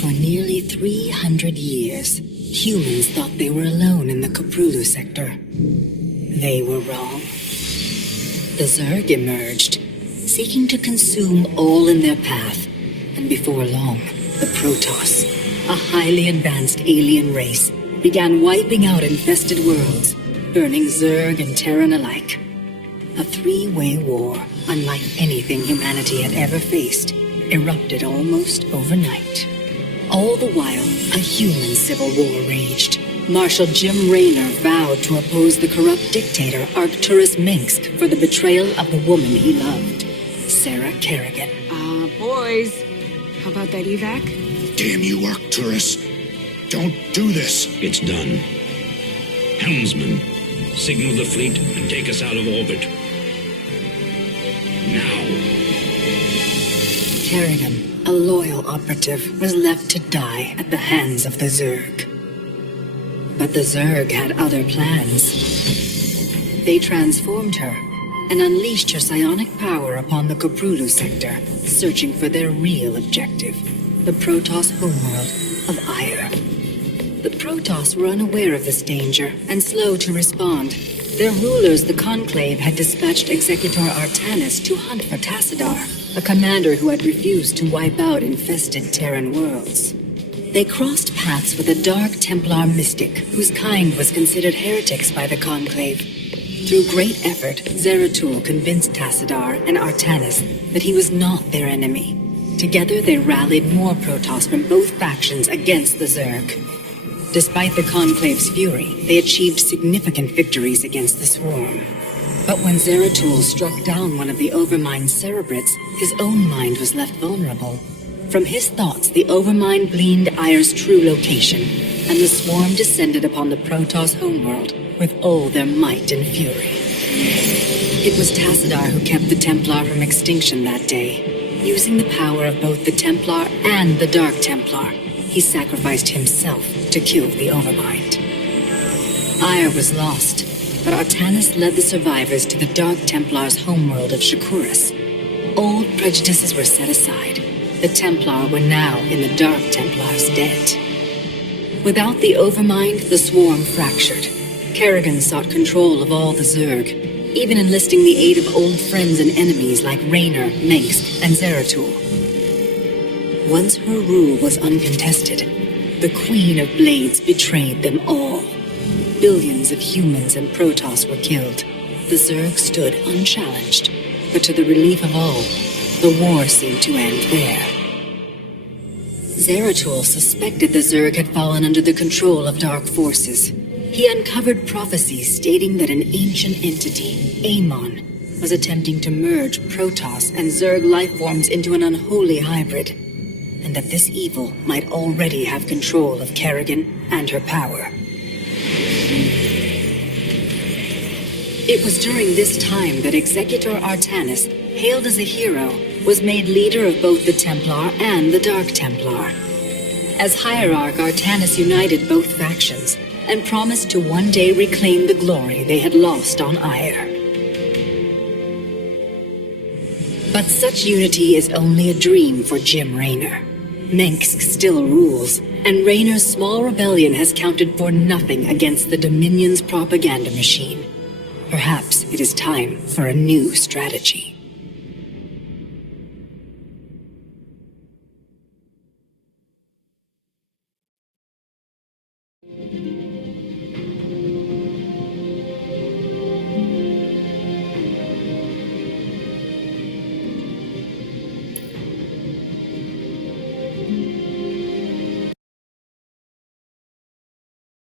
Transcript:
For nearly 300 years, humans thought they were alone in the Cthulhu sector. They were wrong. The Zerg emerged, seeking to consume all in their path, and before long, the Protoss, a highly advanced alien race, began wiping out infested worlds, burning Zerg and Terran alike. A three-way war, unlike anything humanity had ever faced, erupted almost overnight. All the while, a human civil war raged. Marshal Jim Raynor vowed to oppose the corrupt dictator Arcturus Minsk for the betrayal of the woman he loved, Sarah Kerrigan. Boys, how about that evac? Damn you, Arcturus. Don't do this. It's done. Helmsman, signal the fleet and take us out of orbit. Now. Kerrigan, a loyal operative, was left to die at the hands of the Zerg. But the Zerg had other plans. They transformed her and unleashed her psionic power upon the Cthulhu sector, searching for their real objective, the Protoss homeworld of Ire. The Protoss were unaware of this danger and slow to respond. Their rulers, the Conclave, had dispatched Executor Artanis to hunt for Tassadar, a commander who had refused to wipe out infested Terran worlds. They crossed paths with a Dark Templar mystic, whose kind was considered heretics by the Conclave. Through great effort, Zeratul convinced Tassadar and Artanis that he was not their enemy. Together they rallied more Protoss from both factions against the Zerg. Despite the Conclave's fury, they achieved significant victories against the Swarm. But when Zeratul struck down one of the Overmind's Cerebrits, his own mind was left vulnerable. From his thoughts, the Overmind gleaned Ire's true location, and the Swarm descended upon the Protoss homeworld with all their might and fury. It was Tassadar who kept the Templar from extinction that day. Using the power of both the Templar and the Dark Templar, he sacrificed himself to kill the Overmind. Ire was lost, but Artanis led the survivors to the Dark Templar's homeworld of Shakuras. Old prejudices were set aside. The Templar were now in the Dark Templar's debt. Without the Overmind, the Swarm fractured. Kerrigan sought control of all the Zerg, even enlisting the aid of old friends and enemies like Raynor, Minsk, and Zeratul. Once her rule was uncontested, the Queen of Blades betrayed them all. Billions of humans and Protoss were killed. The Zerg stood unchallenged, but to the relief of all, the war seemed to end there. Zeratul suspected the Zerg had fallen under the control of dark forces. He uncovered prophecies stating that an ancient entity, Amon, was attempting to merge Protoss and Zerg lifeforms into an unholy hybrid, and that this evil might already have control of Kerrigan and her power. It was during this time that Executor Artanis, hailed as a hero, was made leader of both the Templar and the Dark Templar. As Hierarch, Artanis united both factions and promised to one day reclaim the glory they had lost on Ire. But such unity is only a dream for Jim Raynor. Minsk still rules, and Raynor's small rebellion has counted for nothing against the Dominion's propaganda machine. Perhaps it is time for a new strategy.